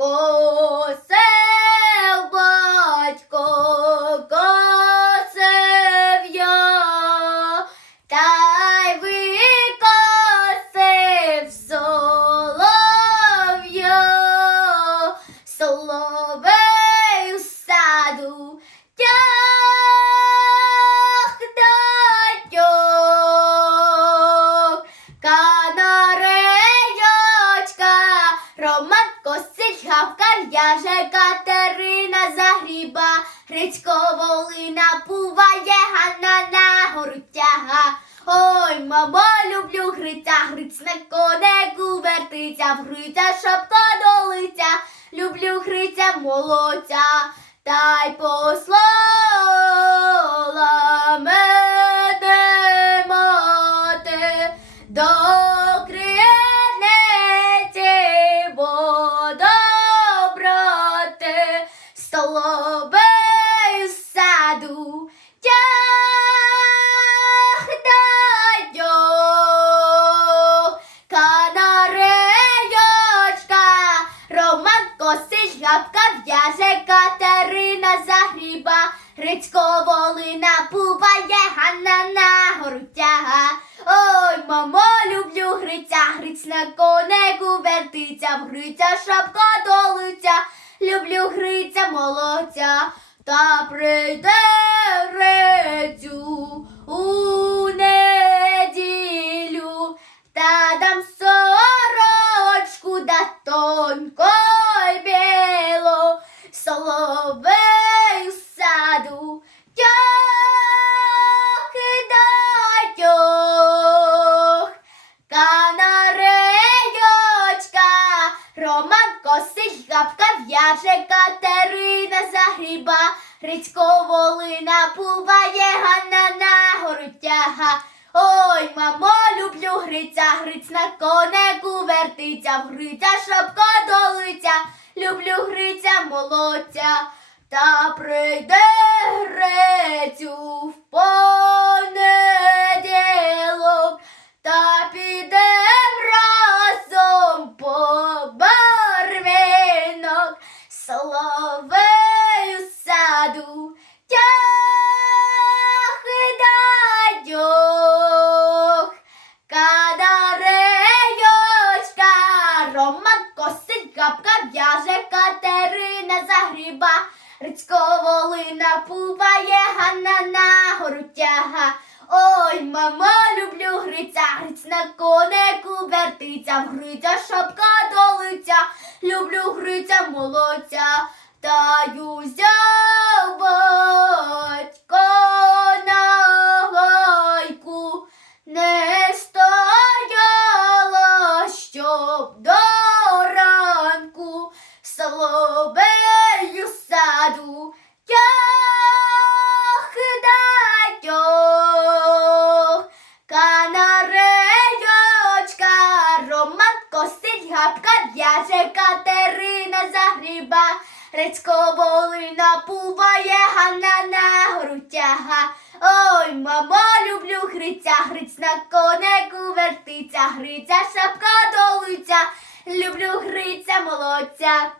Go в'яже Катерина загріба, Грицько волина пуває, Ганна на гору тяга. Ой, мамо, люблю гриця, гриць на конеку вертиться, в гриця шапка долиця, люблю гриця молодця, та й послала столовий саду тяг дайок. Канареєчка, Роман косить гавка, в'яже Катерина загріба, Грицько волина пуває, Ганна на гору. Ой, мамо, люблю гриця, гриць на конеку вертиться, в гриця шапка долиця, люблю гриця молодця, та прийде грицю косить гапка, в'яже Катерина загріба, Грицько волина пуває, Ганна на гору тяга. Ой, мамо, люблю гриця, гриць на конеку вертиться, в гриця шапка долиця, люблю гриця молодця, та прийде грецю волина пуває, Ганна на гору тяга. Ой, мама, люблю гриця, гриць на конеку вертиться, в гриця шапка долиця, люблю гриця молодця, та узяв батько на гайку, не стояла, щоб до ранку соловею саду в'яже Катерина загріба, Грецько волина пуває, Ганна на гору тяга. Ой, мамо, люблю гриця, гриць на конеку вертиться, гриця шапка долиця, люблю гриця молодця.